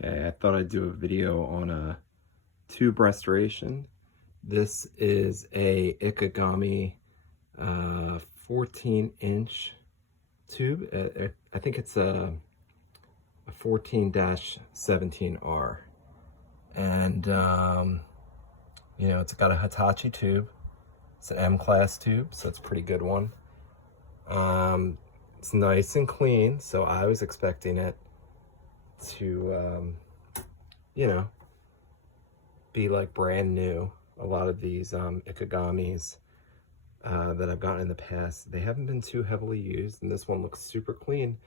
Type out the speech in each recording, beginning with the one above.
Okay, I thought I'd do a video on a tube restoration. This is a Ikegami 14-inch tube. I think it's a 14-17R. And, you know, it's got a Hitachi tube. It's an M-class tube, so it's a pretty good one. It's nice and clean, so I was expecting it to, you know, be like brand new. A lot of these Ikegamis that I've gotten in the past, they haven't been too heavily used, and this one looks super clean.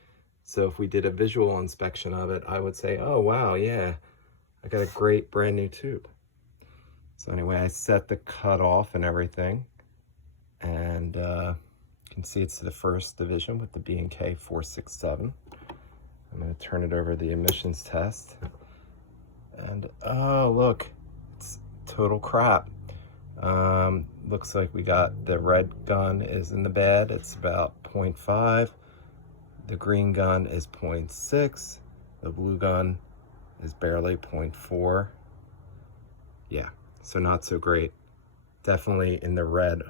So if we did a visual inspection of it, I would say, oh wow, yeah, I got a great brand new tube. So anyway, I set the cut off and everything, and you can see it's the first division with the B&K 467. I'm going to turn it over the emissions test. And oh, look, it's total crap. Looks like we got the red gun is in the bed. It's about 0.5. The green gun is 0.6. The blue gun is barely 0.4. Yeah, so not so great. Definitely in the red,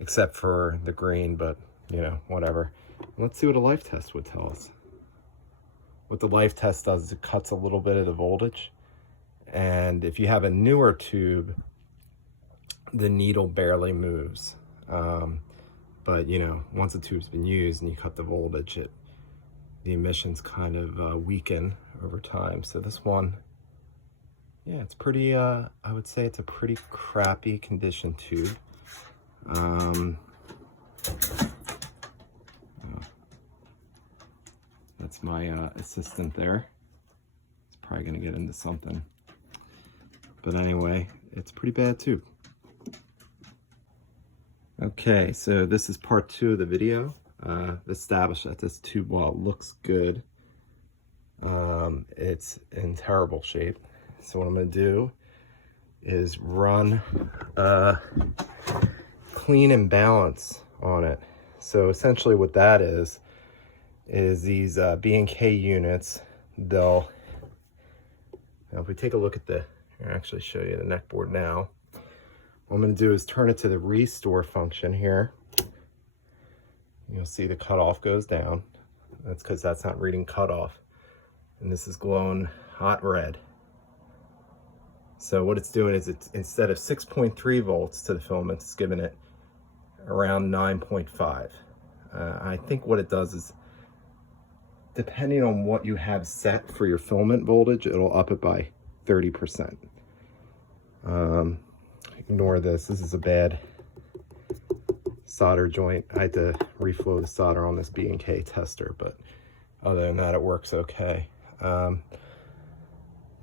except for the green, but you know, whatever. Let's see what a life test would tell us. What the life test does is it cuts a little bit of the voltage. And if you have a newer tube, the needle barely moves. But you know, once a tube's been used and you cut the voltage, the emissions kind of weaken over time. So this one, yeah, it's pretty, I would say it's a pretty crappy condition tube. That's my assistant there. It's probably gonna get into something. But anyway, it's pretty bad too. Okay, so this is part 2 of the video. Established that this tube wall looks good. It's in terrible shape. So what I'm gonna do is run clean and balance on it. So essentially what that is these B&K units, they'll, now if we take a look at I'll actually show you the neck board now. What I'm going to do is turn it to the restore function here. You'll see the cutoff goes down. That's because that's not reading cutoff. And this is glowing hot red. So what it's doing is it's instead of 6.3 volts to the filament, it's giving it around 9.5. I think what it does is, depending on what you have set for your filament voltage, it'll up it by 30%. Ignore this. This is a bad solder joint. I had to reflow the solder on this B&K tester, but other than that, it works okay. But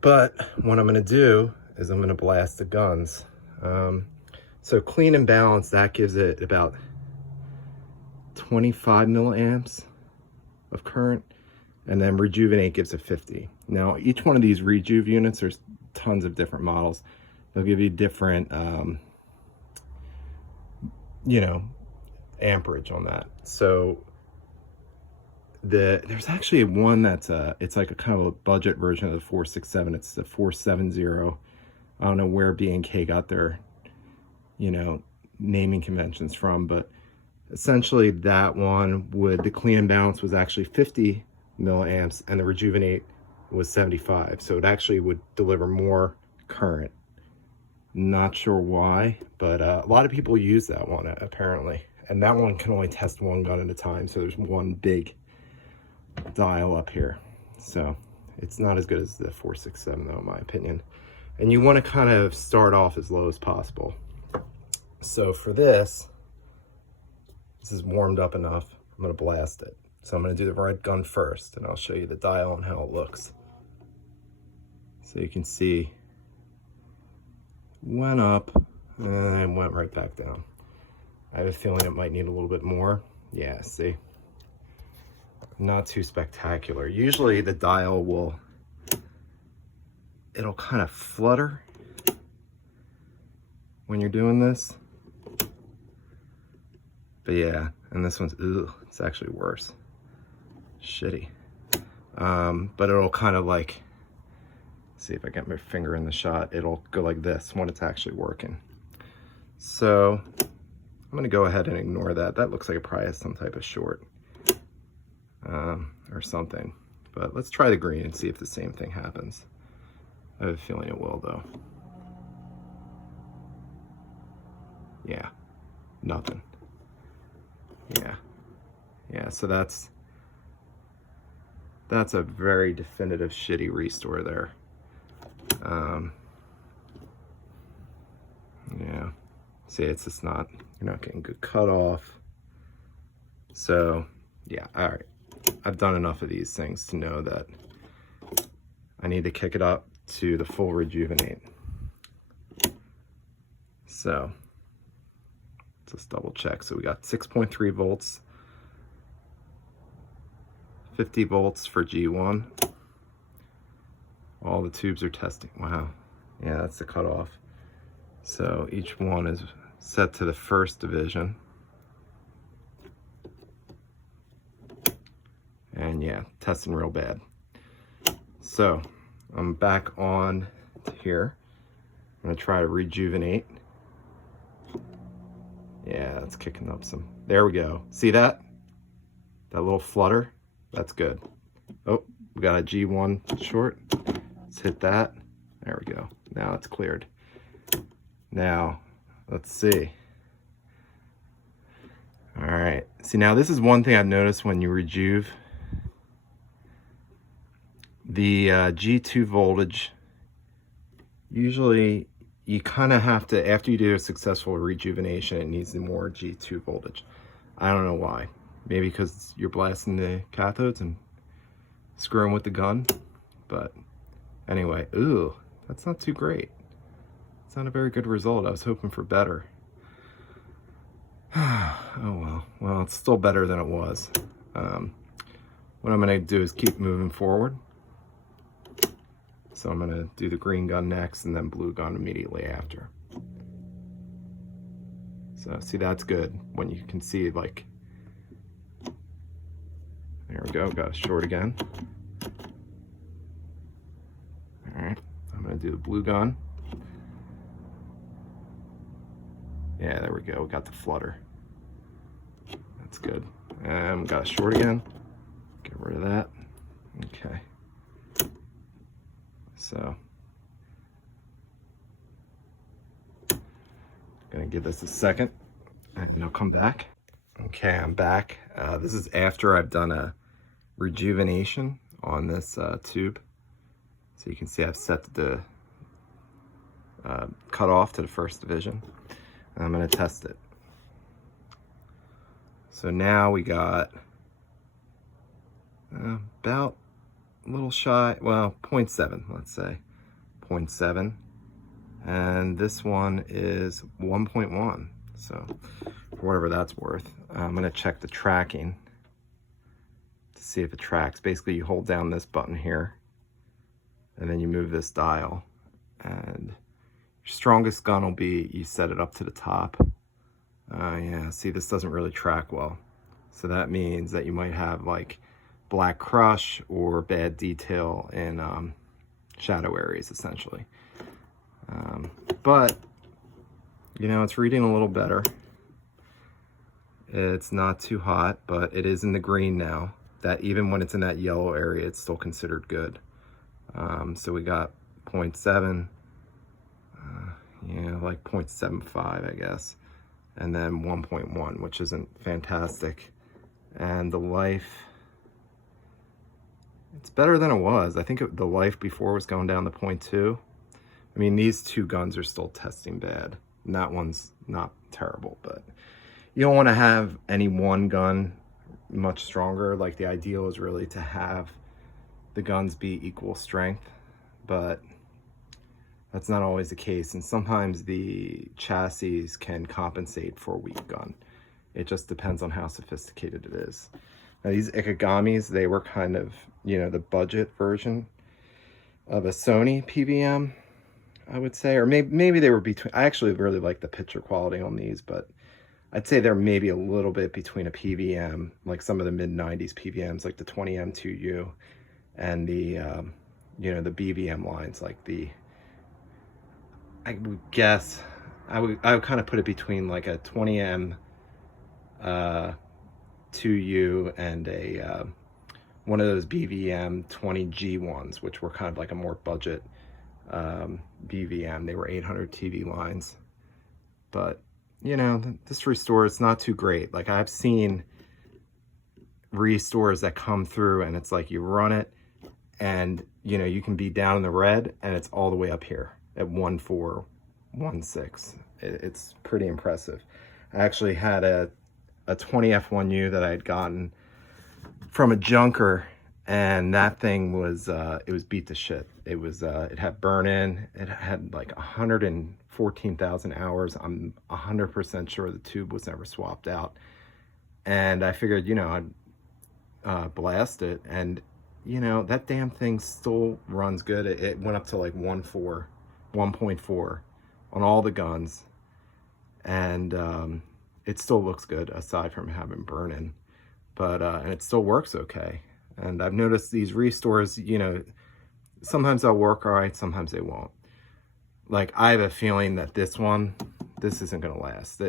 what I'm going to do is I'm going to blast the guns. So clean and balance, that gives it about 25 milliamps of current, and then rejuvenate gives it 50. Now each one of these rejuve units, there's tons of different models. They'll give you different you know, amperage on that. So there's actually one that's it's like a kind of a budget version of the 467. It's the 470. I don't know where B&K got their, you know, naming conventions from, but essentially that one the clean and balance was actually 50 milliamps and the rejuvenate was 75. So it actually would deliver more current. Not sure why, but a lot of people use that one apparently. And that one can only test one gun at a time. So there's one big dial up here. So it's not as good as the 467 though, in my opinion. And you want to kind of start off as low as possible. So for this is warmed up enough. I'm going to blast it. So I'm going to do the red gun first, and I'll show you the dial and how it looks. So you can see, went up and then went right back down. I have a feeling it might need a little bit more. Yeah, see? Not too spectacular. Usually the dial it'll kind of flutter when you're doing this. But yeah, and this one's, it's actually worse. Shitty. but it'll kind of like, see if I get my finger in the shot, it'll go like this when it's actually working. So I'm gonna go ahead and ignore that. That looks like it probably has some type of short or something. But let's try the green and see if the same thing happens. I have a feeling it will though. Yeah, nothing. Yeah, so that's a very definitive shitty restore there. Yeah, see, it's just not, you're not getting good cutoff. So yeah, all right. I've done enough of these things to know that I need to kick it up to the full rejuvenate. So let's double check. So we got 6.3 volts, 50 volts for G1. All the tubes are testing. Wow. Yeah, that's the cutoff. So each one is set to the first division. And yeah, testing real bad. So I'm back on here. I'm gonna try to rejuvenate. Yeah, it's kicking up some. There we go. See that? That little flutter? That's good. Oh, we got a G1 short. Let's hit that. There we go. Now it's cleared. Now, let's see. All right. See, now this is one thing I've noticed when you rejuve. The G2 voltage, usually you kind of have to, after you do a successful rejuvenation, it needs more G2 voltage. I don't know why. Maybe because you're blasting the cathodes and screwing with the gun. But anyway, ooh, that's not too great. It's not a very good result. I was hoping for better. Oh well. Well, it's still better than it was. What I'm going to do is keep moving forward. So I'm going to do the green gun next and then blue gun immediately after. So see, that's good when you can see, like, there we go, got a short again. All right, I'm going to do the blue gun. Yeah, there we go, we got the flutter. That's good. And we got a short again. Get rid of that. Okay. So, gonna give this a second and I'll come back. Okay, I'm back. This is after I've done a rejuvenation on this tube. So you can see I've set the cutoff to the first division. And I'm gonna test it. So now we got about a little shy, well, 0.7, let's say, 0.7. And this one is 1.1. So for whatever that's worth, I'm gonna check the tracking to see if it tracks. Basically, you hold down this button here, and then you move this dial. And your strongest gun will be, you set it up to the top. Yeah, see, this doesn't really track well. So that means that you might have like black crush or bad detail in shadow areas, essentially. But, you know, it's reading a little better. It's not too hot, but it is in the green now. That even when it's in that yellow area, it's still considered good. So we got 0.7, yeah, like 0.75, I guess. And then 1.1, which isn't fantastic. And the life, it's better than it was. I think the life before was going down to 0.2. I mean, these two guns are still testing bad. And that one's not terrible, but you don't want to have any one gun much stronger. Like, the ideal is really to have the guns be equal strength, but that's not always the case. And sometimes the chassis can compensate for a weak gun. It just depends on how sophisticated it is. Now, these Ikegamis, they were kind of, you know, the budget version of a Sony PVM, I would say. Or maybe they were between. I actually really like the picture quality on these, but I'd say they're maybe a little bit between a PVM, like some of the mid-90s PVMs, like the 20M2U, and the, you know, the BVM lines, like I would guess, I would kind of put it between like a 20M 2U and a one of those BVM 20G ones, which were kind of like a more budget BVM. They were 800 TV lines. But, you know, this restore is not too great. Like, I've seen restores that come through and it's like you run it and, you know, you can be down in the red and it's all the way up here at 1416. It's pretty impressive. I actually had a 20F1U that I had gotten from a junker, and that thing was it was beat to shit. It was it had burn in. It had like 114,000 hours. I'm 100% sure the tube was never swapped out, and I figured, you know, I'd blast it, and you know, that damn thing still runs good. It went up to like 1.4 on all the guns, and it still looks good aside from having burn in. But and it still works okay. And I've noticed these restores, you know, sometimes they'll work all right, sometimes they won't. Like, I have a feeling that this isn't gonna last.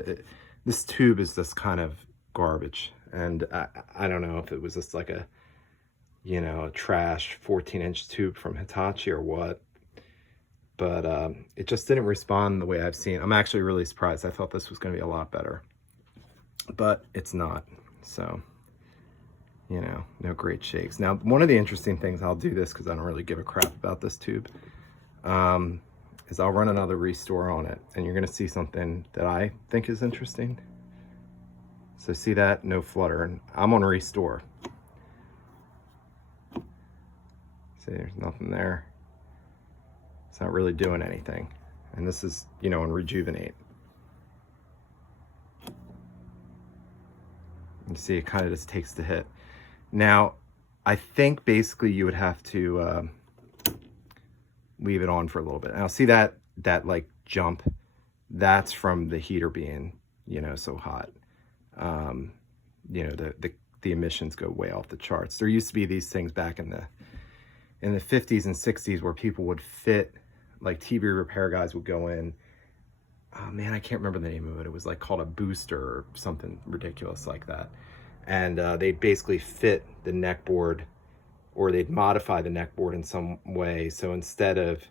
This tube is just kind of garbage, and I don't know if it was just like a, you know, a trash 14-inch tube from Hitachi or what, but it just didn't respond the way I've seen. I'm actually really surprised. I thought this was gonna be a lot better, but it's not. So, you know, no great shakes. Now, one of the interesting things, I'll do this because I don't really give a crap about this tube, is I'll run another restore on it, and you're going to see something that I think is interesting. So see that? No flutter. And I'm on restore. See, there's nothing there. It's not really doing anything. And this is, you know, on rejuvenate. You see, it kind of just takes the hit. Now, I think basically you would have to leave it on for a little bit. Now, see that like jump? That's from the heater being, you know, so hot. You know, the emissions go way off the charts. There used to be these things back in the 50s and 60s where people would fit, like TV repair guys would go in. Oh man, I can't remember the name of it. It was like called a booster or something ridiculous like that. And they'd basically fit the neck board, or they'd modify the neck board in some way. So instead of,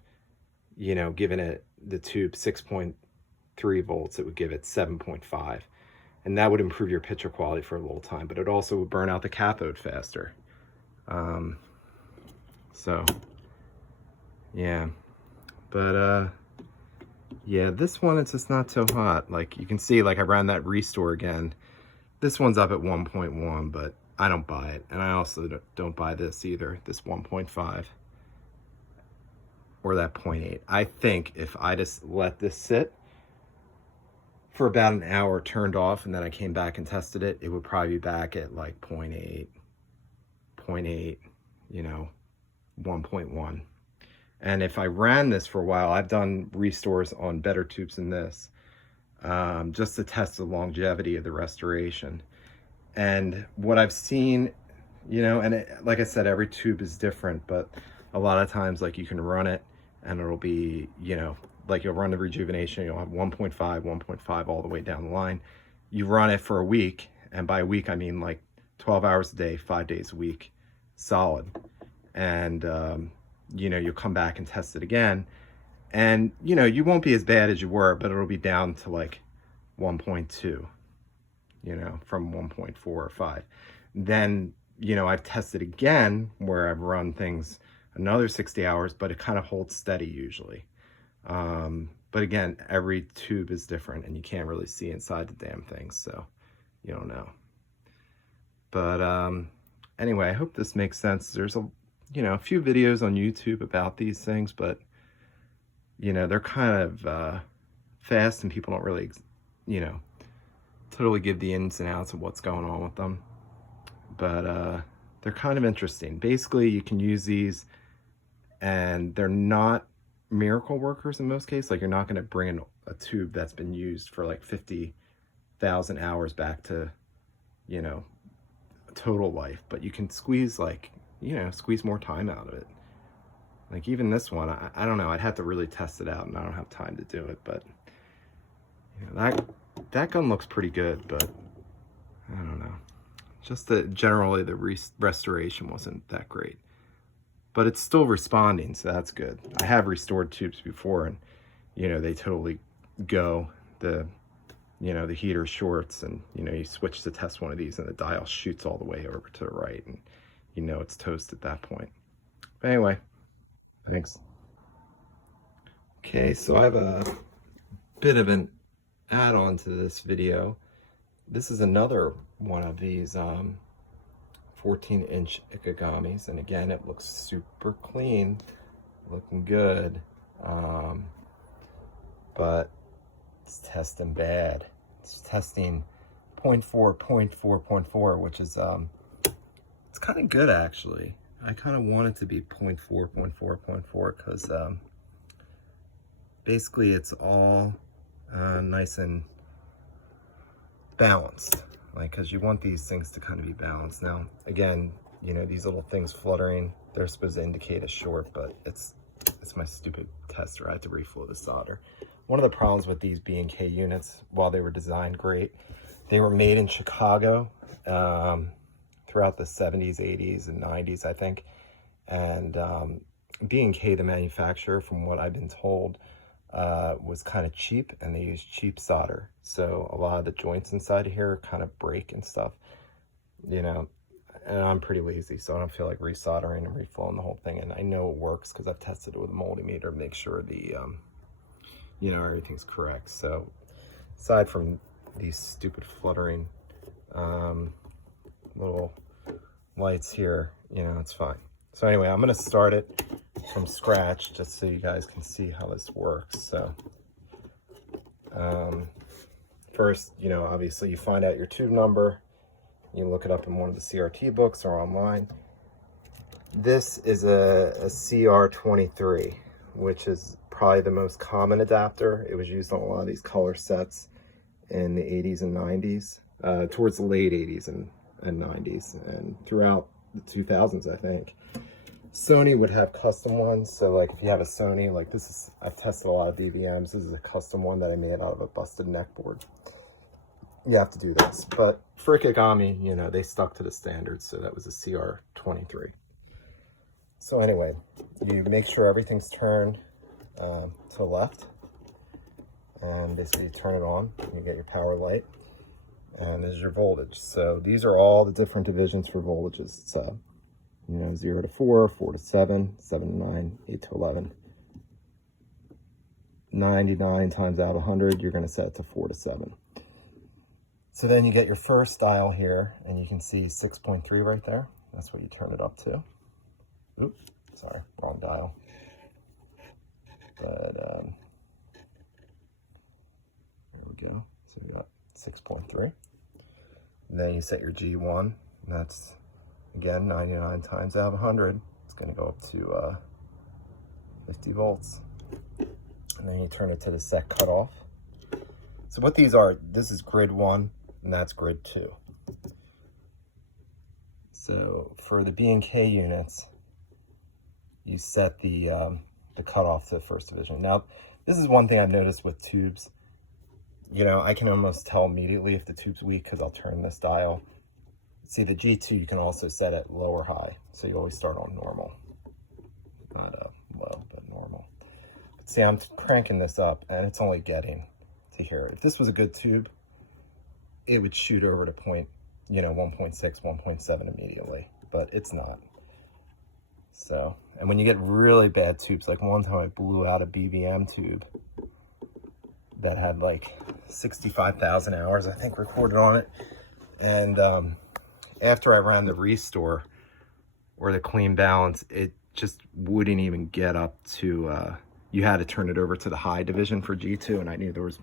you know, giving it the tube 6.3 volts, it would give it 7.5. And that would improve your picture quality for a little time, but it also would burn out the cathode faster. So, yeah. But, yeah, this one, it's just not so hot. Like, you can see, like, I ran that restore again. This one's up at 1.1, but I don't buy it. And I also don't buy this either, this 1.5 or that 0.8. I think if I just let this sit for about an hour, turned off, and then I came back and tested it, it would probably be back at like 0.8, you know, 1.1. And if I ran this for a while, I've done restores on better tubes than this, just to test the longevity of the restoration. And what I've seen, you know, and like I said, every tube is different, but a lot of times, like, you can run it and it'll be, you know, like you'll run the rejuvenation, you'll have 1.5 all the way down the line. You run it for a week, and by a week, I mean like 12 hours a day, 5 days a week, solid. And, you know, you'll come back and test it again. And, you know, you won't be as bad as you were, but it'll be down to like 1.2, you know, from 1.4 or 5. Then, you know, I've tested again where I've run things another 60 hours, but it kind of holds steady usually. But again, every tube is different and you can't really see inside the damn thing, so you don't know. But anyway, I hope this makes sense. There's a few videos on YouTube about these things, but you know, they're kind of fast and people don't really, you know, totally give the ins and outs of what's going on with them. But they're kind of interesting. Basically, you can use these and they're not miracle workers in most cases. Like, you're not going to bring a tube that's been used for like 50,000 hours back to, you know, total life, but you can squeeze like, you know, squeeze more time out of it. Like even this one, I don't know, I'd have to really test it out, and I don't have time to do it, but you know, that gun looks pretty good, but I don't know. Just generally the restoration wasn't that great, but it's still responding, so that's good. I have restored tubes before, and you know, they totally go. You know, the heater shorts, and you know, you switch to test one of these and the dial shoots all the way over to the right, and you know it's toast at that point. But anyway, thanks. Okay, so I have a bit of an add-on to this video. This is another one of these 14-inch Ikegamis, and again, it looks super clean, looking good, but it's testing bad. It's testing 0.4, 0.4, 0.4, which is it's kind of good actually. I kind of want it to be 0.4, 0.4, 0.4 because basically it's all nice and balanced, like, because you want these things to kind of be balanced. Now again, you know, these little things fluttering, they're supposed to indicate a short, but it's my stupid tester. I had to reflow the solder. One of the problems with these B&K units, while they were designed great, they were made in Chicago throughout the 70s, 80s, and 90s, I think. And B&K, the manufacturer, from what I've been told, was kind of cheap, and they used cheap solder. So a lot of the joints inside of here kind of break and stuff, you know. And I'm pretty lazy, so I don't feel like resoldering and reflowing the whole thing. And I know it works because I've tested it with a multimeter to make sure the you know, everything's correct. So aside from these stupid fluttering little lights here, you know, it's fine. So anyway, I'm gonna start it from scratch just so you guys can see how this works. So first, you know, obviously you find out your tube number. You look it up in one of the CRT books or online. This is a CR23, which is probably the most common adapter. It was used on a lot of these color sets in the 80s and 90s, towards the late 80s and 90s, and throughout the 2000s, I think. Sony would have custom ones. So like if you have a Sony, like this is, I've tested a lot of DVMs. This is a custom one that I made out of a busted neck board. You have to do this. But for Ikegami, you know, they stuck to the standards. So that was a CR23. So anyway, you make sure everything's turned to the left, and basically you turn it on, you get your power light, and this is your voltage. So these are all the different divisions for voltages. It's you know, 0 to 4, 4 to 7, 7 to 9, 8 to 11. 99 times out of 100, you're going to set it to 4 to 7. So then you get your first dial here, and you can see 6.3 right there. That's what you turn it up to. Oops, sorry, wrong dial. But there we go. So we got 6.3. And then you set your G1, and that's, again, 99 times out of 100. It's going to go up to 50 volts. And then you turn it to the set cutoff. So what these are, this is grid 1, and that's grid 2. So for the B&K units, you set the cutoff to the first division. Now, this is one thing I've noticed with tubes. You know, I can almost tell immediately if the tube's weak because I'll turn this dial. See, the G2 you can also set at low or high, so you always start on normal. Not low, but normal. But see, I'm cranking this up, and it's only getting to here. If this was a good tube, it would shoot over to point, you know, 1.6, 1.7 immediately, but it's not. So, and when you get really bad tubes, like one time I blew out a BVM tube that had like 65,000 hours, I think, recorded on it. And after I ran the restore or the clean balance, it just wouldn't even get up to, you had to turn it over to the high division for G2, and I knew there was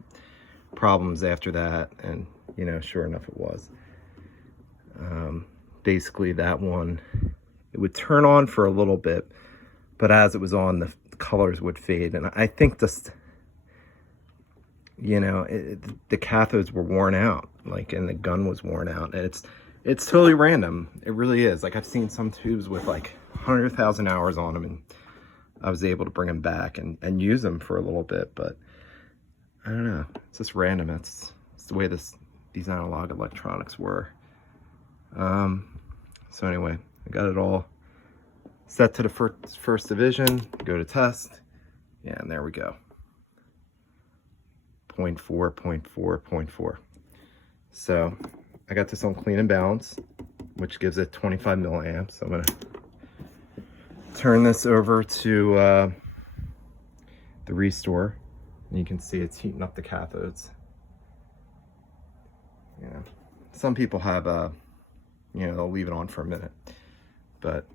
problems after that, and you know, sure enough it was. Basically that one, it would turn on for a little bit, but as it was on, the colors would fade. And I think just, you know, the cathodes were worn out, like, and the gun was worn out. And it's totally random. It really is. Like, I've seen some tubes with like 100,000 hours on them, and I was able to bring them back and use them for a little bit, but I don't know. It's just random. It's the way these analog electronics were. So anyway, I got it all set to the first division, go to test, yeah, and there we go. 0.4, 0.4, 0.4. So I got this on clean and balance, which gives it 25 milliamps. So I'm gonna turn this over to the restore, and you can see it's heating up the cathodes. Yeah, some people have you know, they'll leave it on for a minute, but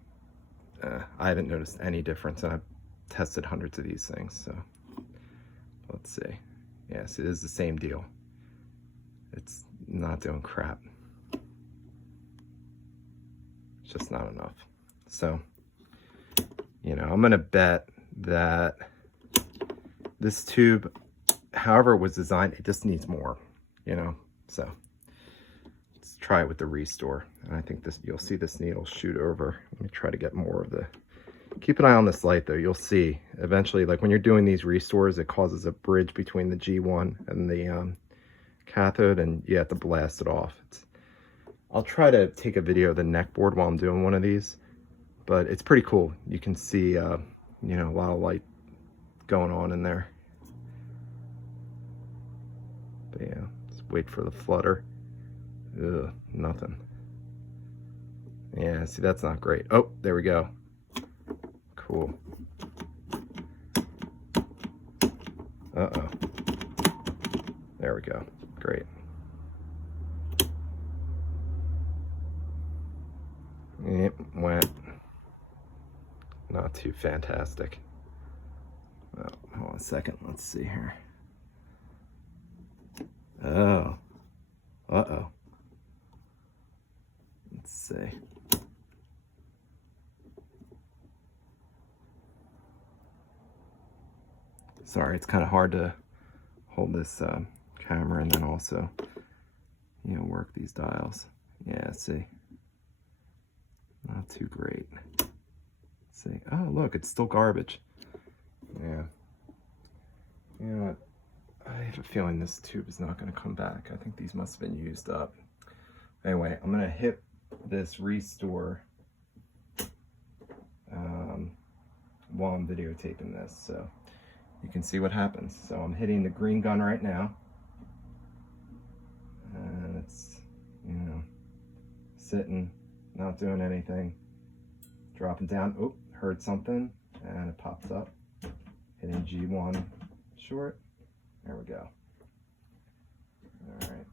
I haven't noticed any difference, and I've tested hundreds of these things. So let's see. Yes, it is the same deal. It's not doing crap. It's just not enough. So, you know, I'm gonna bet that this tube, however it was designed, it just needs more, you know. So let's try it with the restore. And I think this, you'll see this needle shoot over. Let me try to get more of the, keep an eye on this light though. You'll see eventually, like when you're doing these restores, it causes a bridge between the G1 and the cathode, and you have to blast it off. I'll try to take a video of the neck board while I'm doing one of these, but it's pretty cool. You can see, you know, a lot of light going on in there. But yeah, just wait for the flutter. Ugh, nothing. Yeah, see, that's not great. Oh, there we go. Cool. Uh-oh. There we go. Great. It went not too fantastic. Oh, hold on a second. Let's see here. Oh. Uh-oh. Let's see. Sorry, it's kind of hard to hold this camera and then also, you know, work these dials. Yeah, see. Not too great. Let's see. Oh, look, it's still garbage. Yeah. You know what? I have a feeling this tube is not going to come back. I think these must have been used up. Anyway, I'm going to hit this restore while I'm videotaping this, so you can see what happens. So I'm hitting the green gun right now, and it's, you know, sitting, not doing anything, dropping down. Oh, heard something, and it pops up. Hitting G1 short. There we go. All right.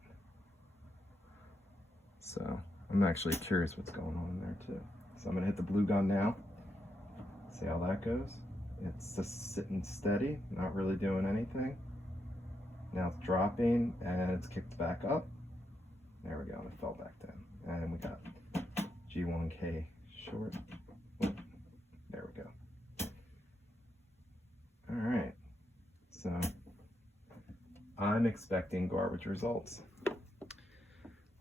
So I'm actually curious what's going on in there too. So I'm gonna hit the blue gun now. See how that goes. It's just sitting steady, not really doing anything. Now it's dropping and it's kicked back up. There we go, and it fell back down. And we got G1K short. Oh, there we go. All right, so I'm expecting garbage results.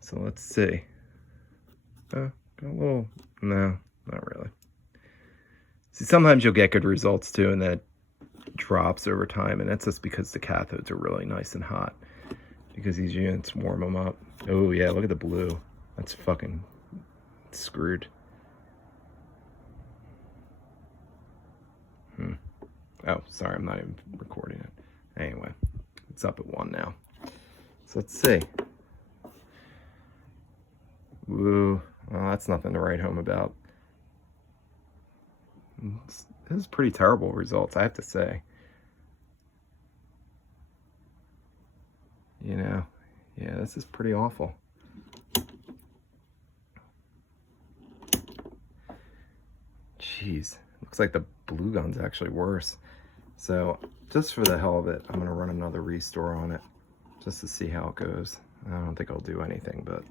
So let's see. Got a little, no, not really. See, sometimes you'll get good results too, and that drops over time, and that's just because the cathodes are really nice and hot, because these units warm them up. Oh yeah, look at the blue. That's fucking screwed. Oh, sorry, I'm not even recording it. Anyway, it's up at 1 now. So let's see. Woo, well, that's nothing to write home about. This is pretty terrible results, I have to say. You know, yeah, this is pretty awful. Jeez, looks like the blue gun's actually worse. So just for the hell of it, I'm gonna run another restore on it just to see how it goes. I don't think I'll do anything, but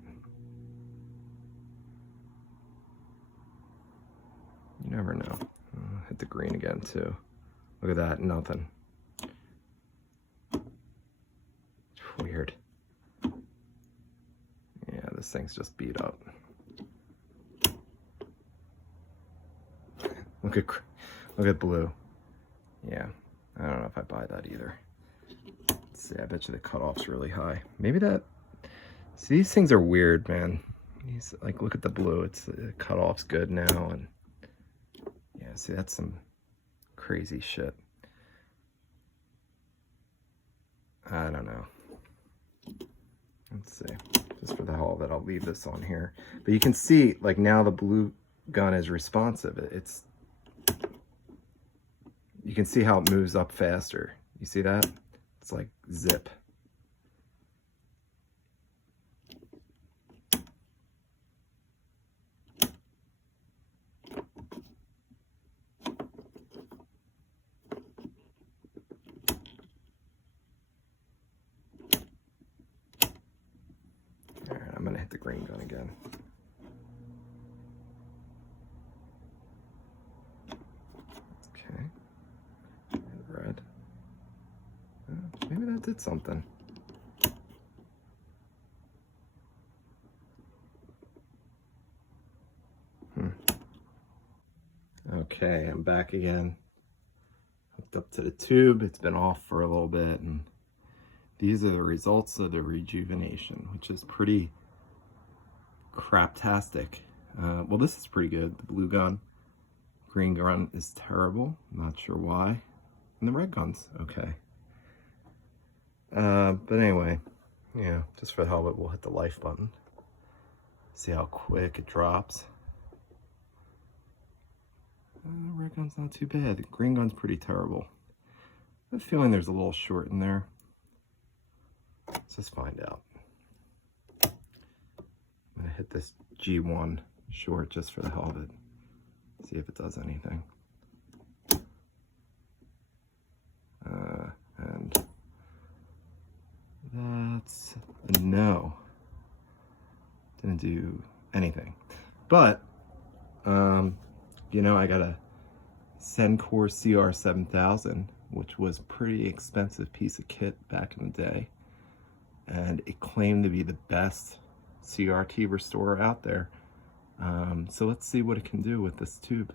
you never know. Hit the green again too. Look at that, nothing. Weird. Yeah, this thing's just beat up. Look at blue. Yeah, I don't know if I buy that either. Let's see, I bet you the cutoff's really high. Maybe that, see, these things are weird, man. These, like, look at the blue. It's, the cutoff's good now, and yeah, see, that's some crazy shit. I don't know. Let's see, just for the hell of it, I'll leave this on here. But you can see, like, now the blue gun is responsive. It's, you can see how it moves up faster. You see that? It's like zip. All right, I'm gonna hit the green gun again. Okay, and red. Maybe that did something. Okay, I'm back again. Hooked up to the tube. It's been off for a little bit, and these are the results of the rejuvenation, which is pretty craptastic. Well, this is pretty good. The blue gun, green gun is terrible. Not sure why. And the red gun's okay. But anyway, yeah, just for the hell of it, we'll hit the life button. See how quick it drops. Red gun's not too bad. The green gun's pretty terrible. I have a feeling there's a little short in there. Let's just find out. I'm gonna hit this G1 short just for the hell of it. See if it does anything. And that's a no. Didn't do anything. But, you know, I got a Sencore CR7000, which was a pretty expensive piece of kit back in the day. And it claimed to be the best CRT restorer out there. So let's see what it can do with this tube.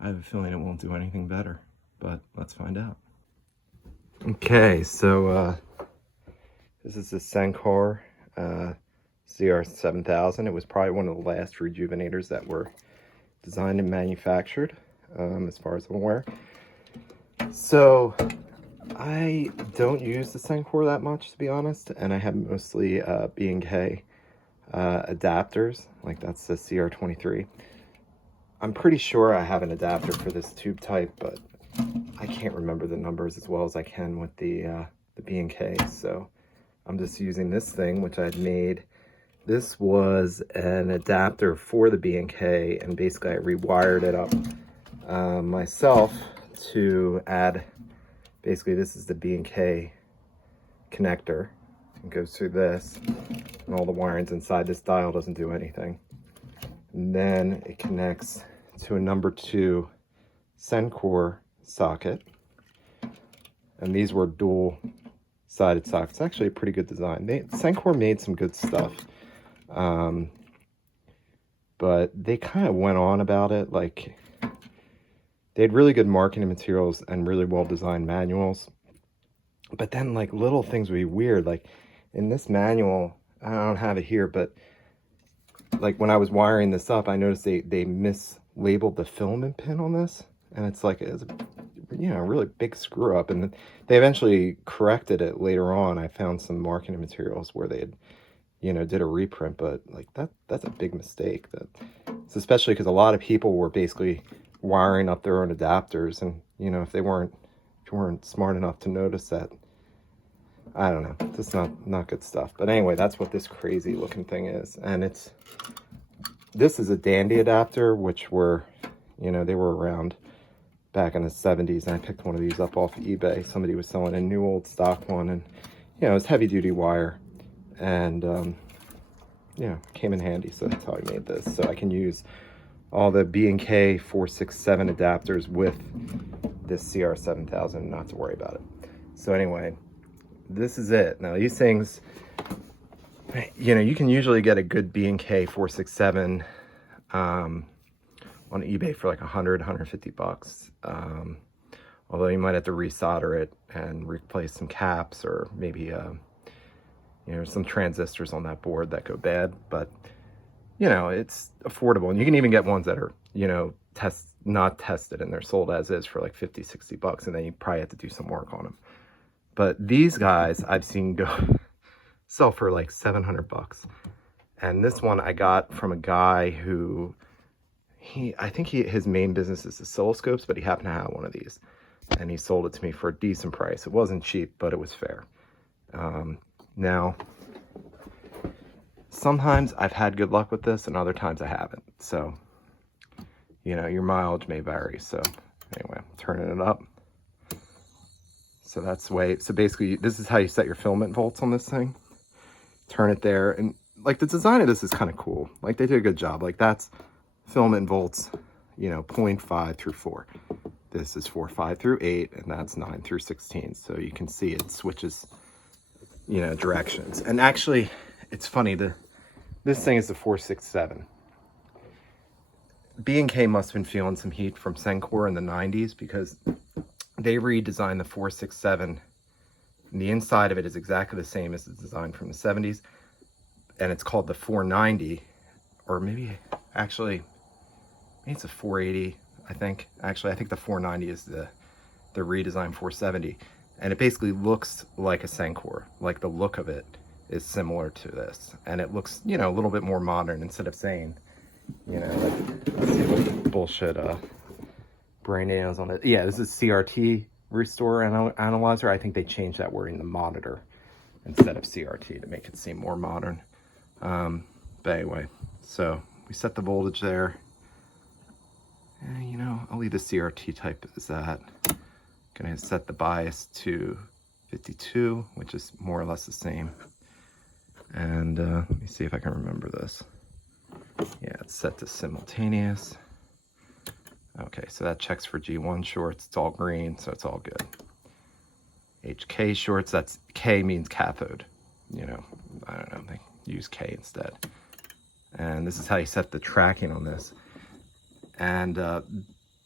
I have a feeling it won't do anything better, but let's find out. Okay, so this is the Sencore CR7000. It was probably one of the last rejuvenators that were designed and manufactured, as far as I'm aware. So I don't use the Sencore that much, to be honest, and I have mostly B&K adapters, like that's the CR23. I'm pretty sure I have an adapter for this tube type, but I can't remember the numbers as well as I can with the B&K, so I'm just using this thing, which I had made. This was an adapter for the B&K, and basically I rewired it up myself to add, basically this is the B&K connector. It goes through this, and all the wirings inside this dial doesn't do anything. And then it connects to a number 2 Sencore socket. And these were dual-sided sockets. It's actually a pretty good design. Sencore made some good stuff. But they kind of went on about it, like they had really good marketing materials and really well-designed manuals. But then like little things would be weird. Like in this manual, I don't have it here, but like when I was wiring this up, I noticed they mislabeled the filament pin on this. And it's like, it's a, you know, really big screw up. And they eventually corrected it later on. I found some marketing materials where they had, you know, did a reprint, but like that's a big mistake. It's especially because a lot of people were basically wiring up their own adapters, and you know, if you weren't smart enough to notice that, I don't know, just not good stuff. But anyway, that's what this crazy looking thing is. And this is a Dandy adapter, which were, you know, they were around back in the 70s, and I picked one of these up off of eBay. Somebody was selling a new old stock one, and you know, it was heavy duty wire, and yeah, came in handy. So that's how I made this, so I can use all the B&K 467 adapters with this CR7000, not to worry about it. So anyway, this is it. Now these things, you know, you can usually get a good B&K 467 on eBay for like 150 bucks. Although you might have to resolder it and replace some caps, or maybe you know, some transistors on that board that go bad. But you know, it's affordable, and you can even get ones that are, you know, not tested, and they're sold as is for like 50, 60 bucks, and then you probably have to do some work on them. But these guys I've seen go sell for like 700 bucks. And this one I got from a guy who, I think his main business is oscilloscopes, but he happened to have one of these. And he sold it to me for a decent price. It wasn't cheap, but it was fair. Now, sometimes I've had good luck with this, and other times I haven't. So, you know, your mileage may vary. So, anyway, I'm turning it up. So that's the way. So basically, this is how you set your filament volts on this thing. Turn it there, and like the design of this is kind of cool. Like they did a good job. Like that's filament volts, you know, 0.5 through 4. This is 4.5 through 8, and that's 9 through 16. So you can see it switches, you know, directions. And actually, it's funny, this thing is the 467. B&K must have been feeling some heat from Sencore in the 90s, because they redesigned the 467. And the inside of it is exactly the same as the design from the 70s. And it's called the 490, or maybe actually, maybe it's a 480, I think. Actually, I think the 490 is the redesigned 470. And it basically looks like a Sencore. Like the look of it is similar to this. And it looks, you know, a little bit more modern, instead of saying, you know, like, let's see what bullshit brain nails on it. Yeah, this is CRT restore analyzer. I think they changed that wording to monitor instead of CRT to make it seem more modern. But anyway, so we set the voltage there. And, you know, I'll leave the CRT type as that. Gonna set the bias to 52, which is more or less the same. And let me see if I can remember this. Yeah, it's set to simultaneous. Okay, so that checks for G1 shorts. It's all green, so it's all good. HK shorts, that's K means cathode. You know, I don't know, they use K instead. And this is how you set the tracking on this. And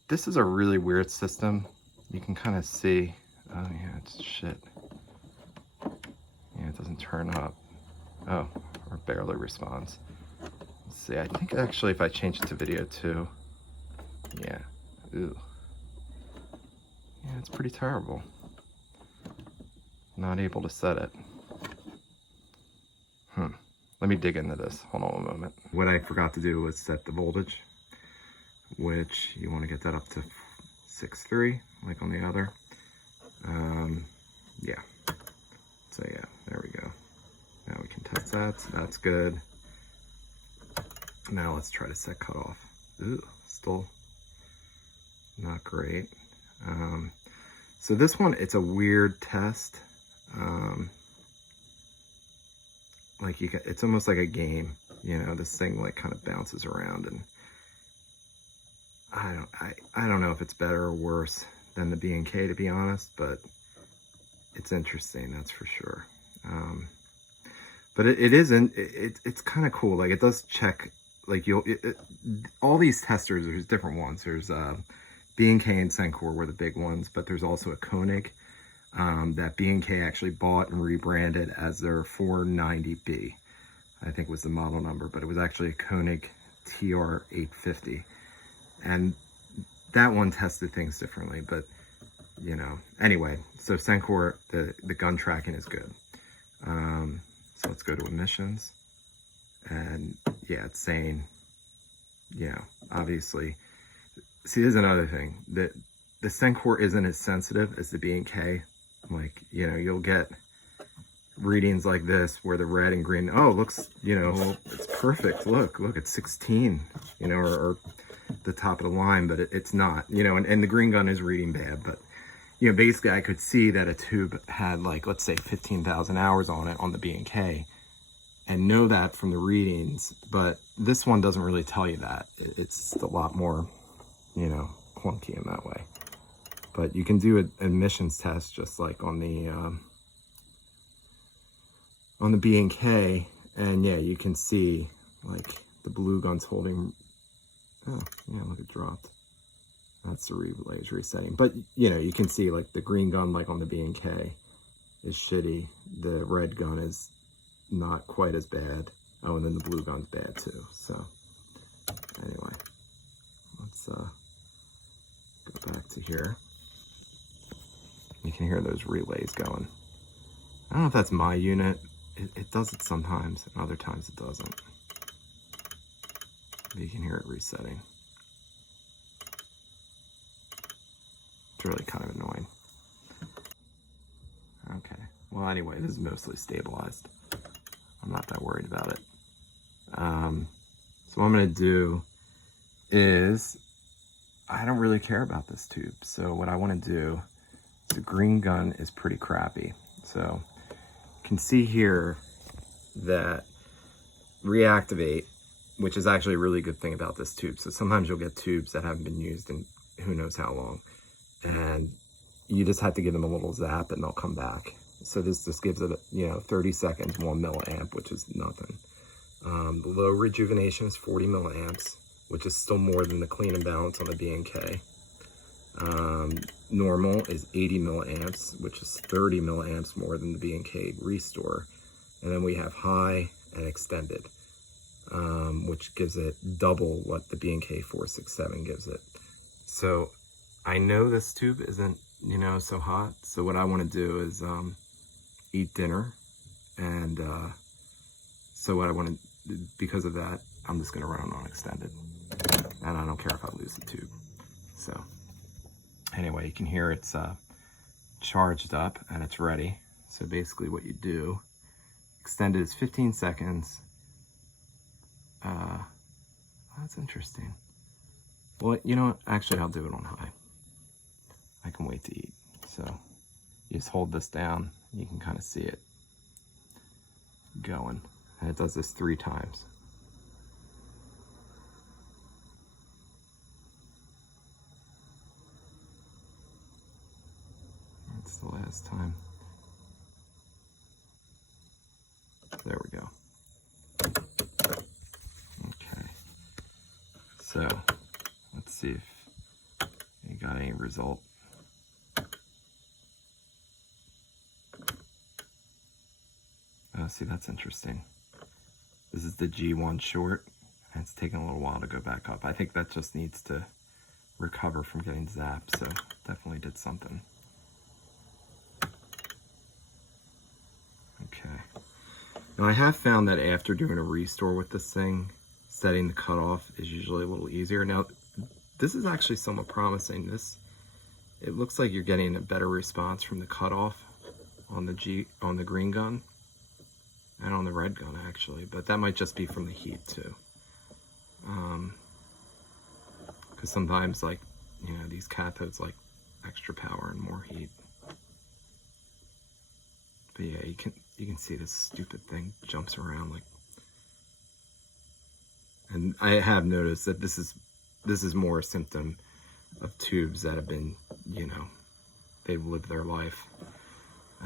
this is a really weird system. You can kind of see, oh yeah, it's shit. Yeah, it doesn't turn up. Oh, or barely responds. Let's see, I think actually if I change it to video too, yeah, ooh. Yeah, it's pretty terrible. Not able to set it. Let me dig into this. Hold on a moment. What I forgot to do was set the voltage, which you want to get that up to 6.3, like on the other. Yeah. So yeah, there we go. Now we can test that, so that's good. Now let's try to set cutoff. Ooh, still not great. So this one, it's a weird test. Like it's almost like a game, you know, this thing like kind of bounces around, and I don't know if it's better or worse than the B&K, to be honest, but it's interesting, that's for sure. But it's kind of cool. Like it does check, like all these testers, there's different ones. There's B&K and Sencore were the big ones, but there's also a Koenig that B&K actually bought and rebranded as their 490B, I think was the model number, but it was actually a Koenig TR850. And that one tested things differently, but you know, anyway, so Sencore, the gun tracking is good. So let's go to emissions, and yeah, it's saying, you know, obviously, see, there's another thing, that the Sencore isn't as sensitive as the B&K. Like, you know, you'll get readings like this where the red and green, oh, looks, you know, it's perfect. Look, it's 16, you know, or the top of the line, but it's not, you know, and the green gun is reading bad, but, you know, basically I could see that a tube had like, let's say 15,000 hours on it on the B&K, and know that from the readings, but this one doesn't really tell you that. It's a lot more, you know, clunky in that way. But you can do an emissions test just like on the B&K, and yeah, you can see like the blue gun's holding Oh, yeah, look, it dropped. That's the relays resetting. But, you know, you can see, like, the green gun, like on the B&K, is shitty. The red gun is not quite as bad. Oh, and then the blue gun's bad, too. So, anyway, let's go back to here. You can hear those relays going. I don't know if that's my unit. It does it sometimes, and other times it doesn't. But you can hear it resetting. It's really kind of annoying. Okay, well anyway, this is mostly stabilized. I'm not that worried about it. So what I'm gonna do is, I don't really care about this tube. So what I wanna do, the green gun is pretty crappy. So you can see here that reactivate, which is actually a really good thing about this tube. So sometimes you'll get tubes that haven't been used in who knows how long. And you just have to give them a little zap and they'll come back. So this just gives it, 30 seconds, 1 milliamp, which is nothing. The low rejuvenation is 40 milliamps, which is still more than the clean and balance on the B&K. Normal is 80 milliamps, which is 30 milliamps more than the B&K restore. And then we have high and extended, which gives it double what the B&K 467 gives it. So I know this tube isn't, so hot. So what I want to do is eat dinner. And so what I want to, because of that, I'm just going to run it on extended. And I don't care if I lose the tube. So anyway, you can hear it's charged up and it's ready. So basically what you do, extended is 15 seconds. That's interesting. Well, you know what? Actually, I'll do it on high. I can wait to eat. So you just hold this down. You can kind of see it going. And it does this 3 times. That's the last time. There we go. Okay. So let's see if you got any result. Oh, see, that's interesting. This is the G1 short, and it's taking a little while to go back up. I think that just needs to recover from getting zapped, so definitely did something. Okay. Now I have found that after doing a restore with this thing, setting the cutoff is usually a little easier. Now, this is actually somewhat promising. It looks like you're getting a better response from the cutoff on the green gun and on the red gun actually, but that might just be from the heat too. Because sometimes, like, these cathodes like extra power and more heat. But yeah, you can see this stupid thing jumps around like. And I have noticed that this is more a symptom of tubes that have been, they've lived their life.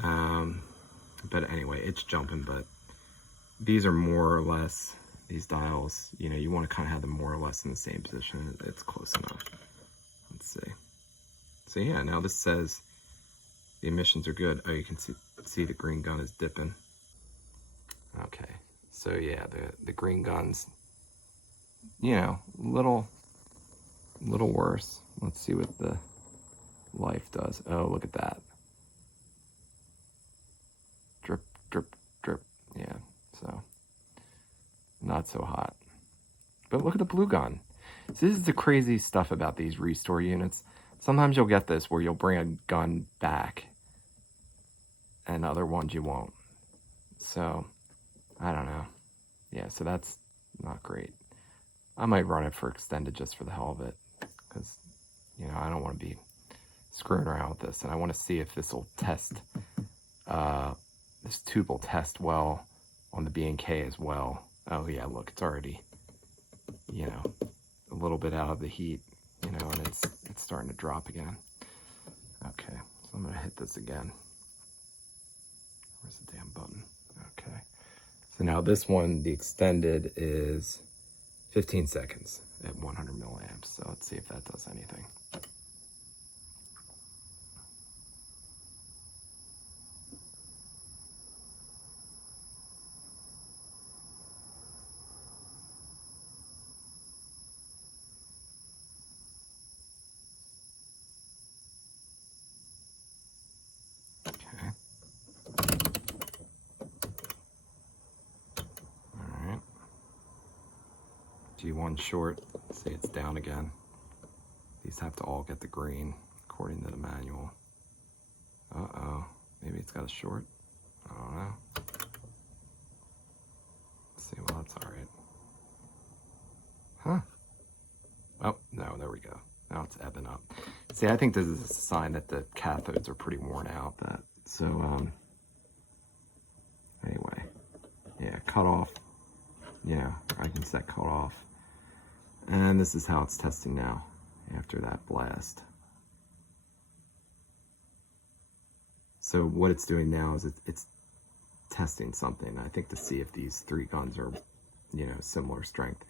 But anyway, it's jumping, but these are more or less, these dials, you want to kind of have them more or less in the same position. It's close enough. Let's see. So yeah, now this says the emissions are good. Oh, you can see the green gun is dipping. Okay, so yeah, the green gun's, little worse. Let's see what the life does. Oh, look at that. Drip, drip, drip. Yeah, so not so hot. But look at the blue gun. So this is the crazy stuff about these restore units. Sometimes you'll get this where you'll bring a gun back and other ones you won't. So, I don't know. Yeah, so that's not great. I might run it for extended just for the hell of it. Because, I don't want to be screwing around with this. And I want to see if this will test, this tube will test well on the B&K as well. Oh yeah, look, it's already, a little bit out of the heat, and it's starting to drop again. Okay, so I'm going to hit this again. Where's the damn button? Okay. So now this one, the extended is 15 seconds. at 100 milliamps. So let's see if that does anything. Okay. All right. G1 short, see it's down again. These have to all get the green according to the manual. Uh-oh, maybe it's got a short. I don't know. Let's see, well, that's all right. Huh? Oh, no, there we go. Now it's ebbing up. See, I think this is a sign that the cathodes are pretty worn out. Anyway, yeah, cut off. Yeah, I can set cut off. And this is how it's testing now after that blast. So what it's doing now is it's testing something, I think, to see if these three guns are, you know, similar strength.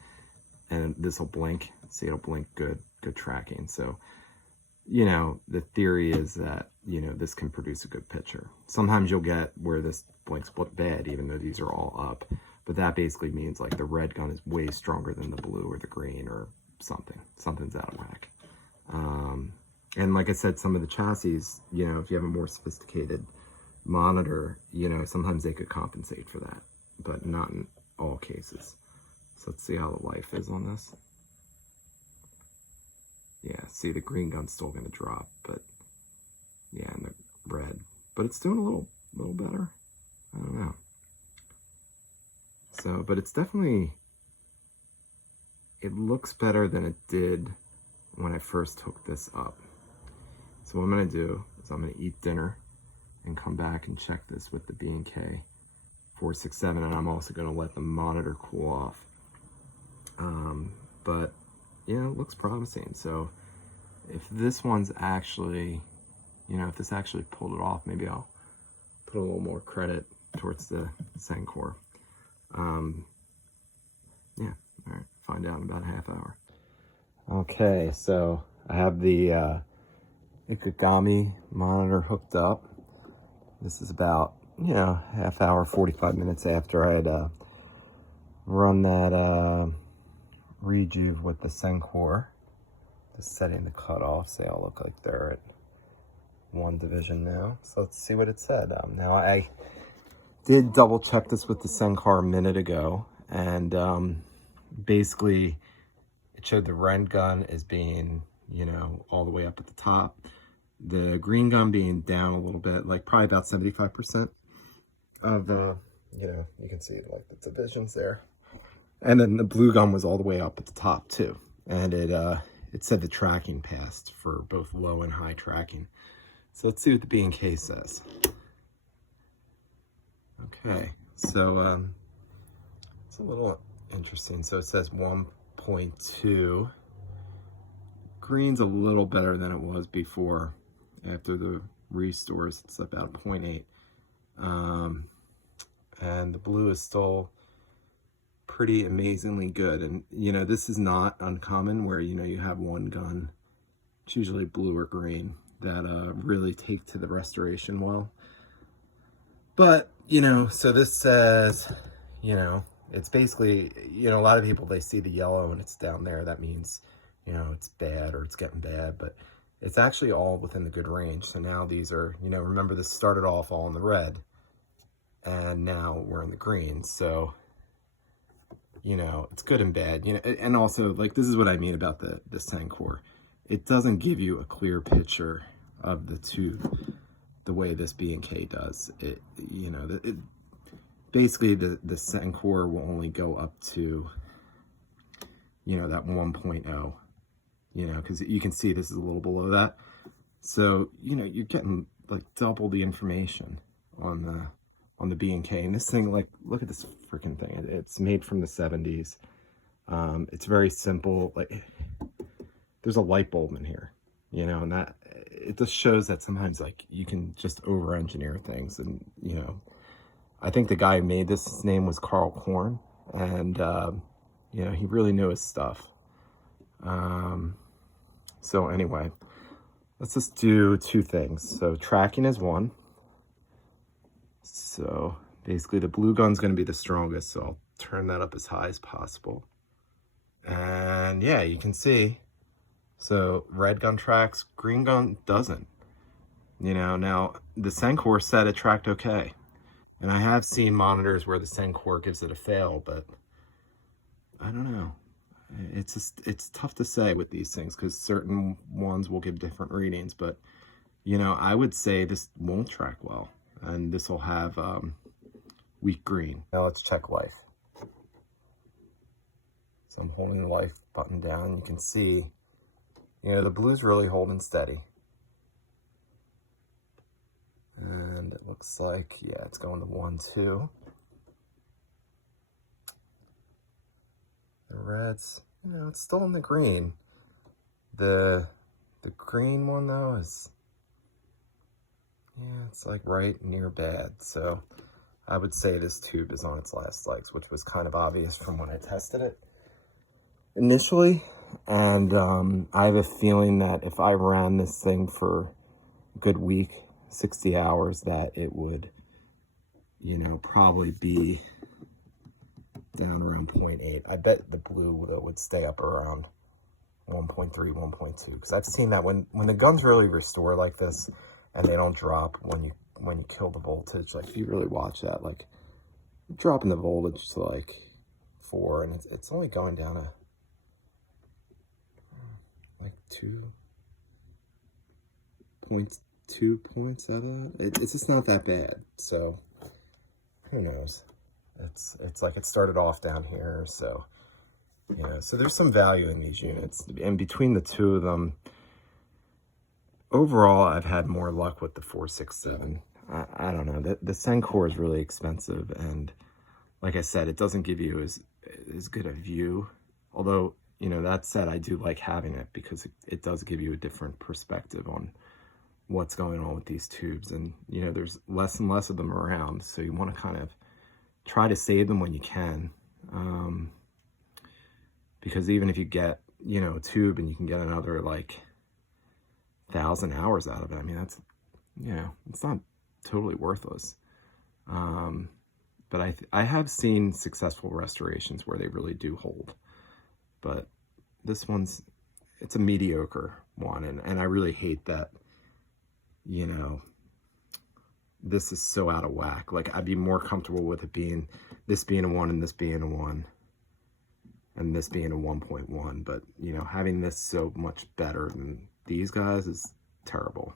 And this will blink. See, it'll blink good tracking. So, you know, the theory is that, you know, this can produce a good picture. Sometimes you'll get where this blinks bad, even though these are all up. But that basically means like the red gun is way stronger than the blue or the green or something. Something's out of whack. And like I said, some of the chassis, you know, if you have a more sophisticated monitor, you know, sometimes they could compensate for that, but not in all cases. So let's see how the life is on this. Yeah, see, the green gun's still going to drop, but yeah, and the red, but it's doing a little better. I don't know. So, but it's definitely, it looks better than it did when I first hooked this up. So what I'm going to do is I'm going to eat dinner and come back and check this with the B&K 467, and I'm also going to let the monitor cool off. But yeah, it looks promising. So if this one's actually, you know, if this actually pulled it off, maybe I'll put a little more credit towards the Sencore. Yeah, all right, find out in about a half hour. Okay, so I have the Ikegami monitor hooked up. This is about, you know, half hour, 45 minutes after I had run that Rejuve with the Sencore. Just setting the cutoffs. They all look like they're at 1 division now. So let's see what it said. Now I did double check this with the Sencore a minute ago, and basically it showed the red gun as being, you know, all the way up at the top. The green gun being down a little bit, like probably about 75% of the, you know, you can see like the divisions there. And then the blue gun was all the way up at the top too. And it said the tracking passed for both low and high tracking. So let's see what the B&K says. Okay, so it's a little interesting. So it says 1.2. Green's a little better than it was before. After the restores, it's about 0.8. And the blue is still pretty amazingly good. And, you know, this is not uncommon where, you know, you have one gun, it's usually blue or green, that really take to the restoration well. But, you know, so this says, you know, it's basically, you know, a lot of people, they see the yellow and it's down there. That means, you know, it's bad or it's getting bad, but it's actually all within the good range. So now these are, you know, remember this started off all in the red and now we're in the green. So, you know, it's good and bad, you know, and also like, this is what I mean about the Sencore. It doesn't give you a clear picture of the tooth the way this B&K does. It, you know, basically the Sencore will only go up to, you know, that 1.0, you know, because you can see this is a little below that. So, you know, you're getting like double the information on the B&K. And this thing, like, look at this freaking thing. It's made from the 70s. It's very simple. Like, there's a light bulb in here, you know, and that, it just shows that sometimes, like, you can just over-engineer things. And, you know, I think the guy who made this, his name was Carl Korn, and, you know, he really knew his stuff. So anyway, let's just do two things. So tracking is one. So basically the blue gun's going to be the strongest, so I'll turn that up as high as possible. And yeah, you can see, so red gun tracks, green gun doesn't. You know, now the Sencore said it tracked okay. And I have seen monitors where the Sencore gives it a fail, but I don't know. It's tough to say with these things because certain ones will give different readings, but you know, I would say this won't track well, and this will have weak green. Now let's check life. So I'm holding the life button down. You can see, you know, the blue's really holding steady. And it looks like, yeah, it's going to 1, 2. The reds, you know, it's still in the green. The green one though is, yeah, it's like right near bad. So I would say this tube is on its last legs, which was kind of obvious from when I tested it initially. And I have a feeling that if I ran this thing for a good week, 60 hours, that it would, you know, probably be down around 0.8. I bet the blue though would stay up around 1.3, 1.2, because I've seen that when the guns really restore like this and they don't drop when you kill the voltage. Like if you really watch that, like dropping the voltage to like 4, and it's only going down to like 2.2 points out of that. It's just not that bad. So who knows? It's like it started off down here, so you know, so there's some value in these units. And between the two of them, overall, I've had more luck with the 467. I don't know. The Sencore is really expensive, and like I said, it doesn't give you as good a view. Although, you know, that said, I do like having it because it does give you a different perspective on what's going on with these tubes. And, you know, there's less and less of them around, so you want to kind of try to save them when you can. Because even if you get, you know, a tube and you can get another like 1,000 hours out of it, I mean, that's, you know, it's not totally worthless. But I have seen successful restorations where they really do hold. But this one's, it's a mediocre one, and I really hate that, you know, this is so out of whack. Like, I'd be more comfortable with it being, this being a 1 and this being a 1 and this being a 1.1, but you know, having this so much better than these guys is terrible.